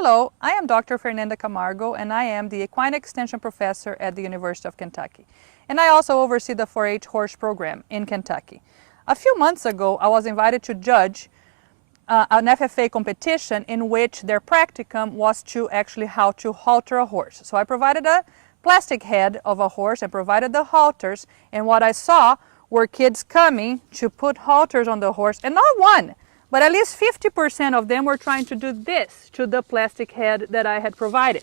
Hello, I am Dr. Fernanda Camargo and I am the Equine Extension Professor at the University of Kentucky. And I also oversee the 4-H horse program in Kentucky. A few months ago, I was invited to judge an FFA competition in which their practicum was to actually how to halter a horse. So I provided a plastic head of a horse and provided the halters, and what I saw were kids coming to put halters on the horse, and not one, but at least 50% of them were trying to do this to the plastic head that I had provided.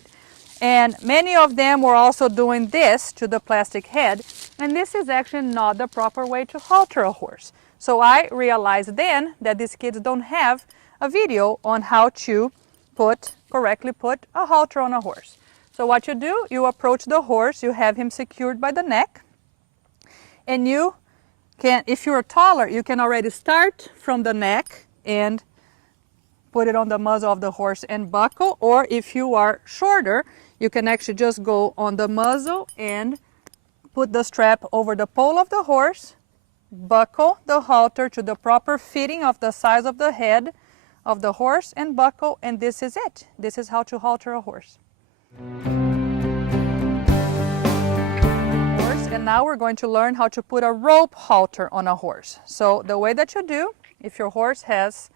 And many of them were also doing this to the plastic head, and this is actually not the proper way to halter a horse. So I realized then that these kids don't have a video on how to correctly put a halter on a horse. So what you do, you approach the horse, you have him secured by the neck, and you can, if you're taller, you can already start from the neck and put it on the muzzle of the horse and buckle, or if you are shorter, you can actually just go on the muzzle and put the strap over the pole of the horse, buckle the halter to the proper fitting of the size of the head of the horse and buckle, and this is it. This is how to halter a horse. And now we're going to learn how to put a rope halter on a horse. So the way that you do, if your horse has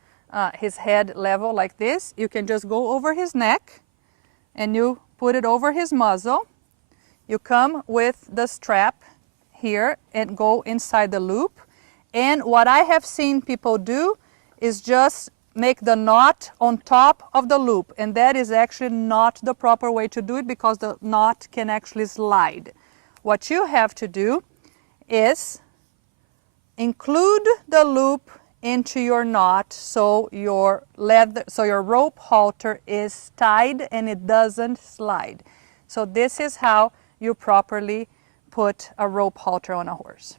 his head level like this, you can just go over his neck and you put it over his muzzle. You come with the strap here and go inside the loop. And what I have seen people do is just make the knot on top of the loop, and that is actually not the proper way to do it because the knot can actually slide. What you have to do is include the loop into your knot so your rope halter is tied and it doesn't slide. So this is how you properly put a rope halter on a horse.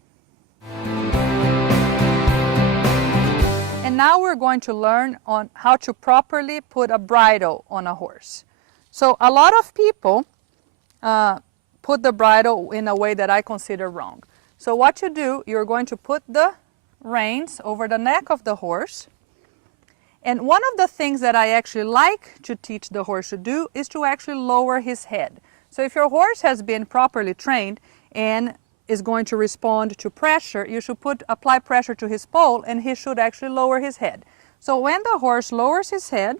And now we're going to learn on how to properly put a bridle on a horse. So a lot of people put the bridle in a way that I consider wrong. So what you do, you're going to put the reins over the neck of the horse. And one of the things that I actually like to teach the horse to do is to actually lower his head. So if your horse has been properly trained and is going to respond to pressure, you should apply pressure to his pole and he should actually lower his head. So when the horse lowers his head,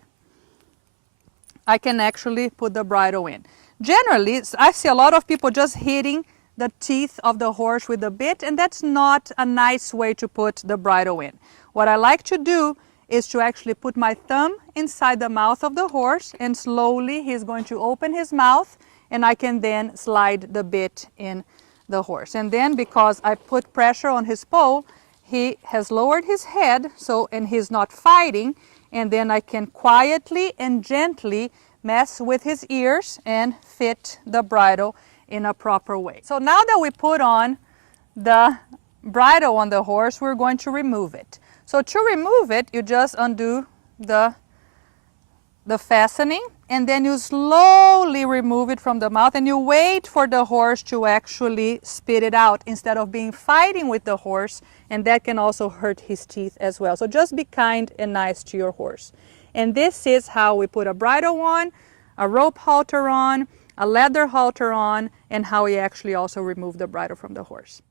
I can actually put the bridle in. Generally, I see a lot of people just hitting the teeth of the horse with a bit, and that's not a nice way to put the bridle in. What I like to do is to actually put my thumb inside the mouth of the horse, and slowly he's going to open his mouth, and I can then slide the bit in the horse. And then because I put pressure on his pole, he has lowered his head, and he's not fighting, and then I can quietly and gently mess with his ears and fit the bridle in a proper way. So now that we put on the bridle on the horse, we're going to remove it. So to remove it, you just undo the fastening, and then you slowly remove it from the mouth, and you wait for the horse to actually spit it out instead of being fighting with the horse, and that can also hurt his teeth as well. So just be kind and nice to your horse. And this is how we put a bridle on, a rope halter on, a leather halter on, and how we actually also remove the bridle from the horse.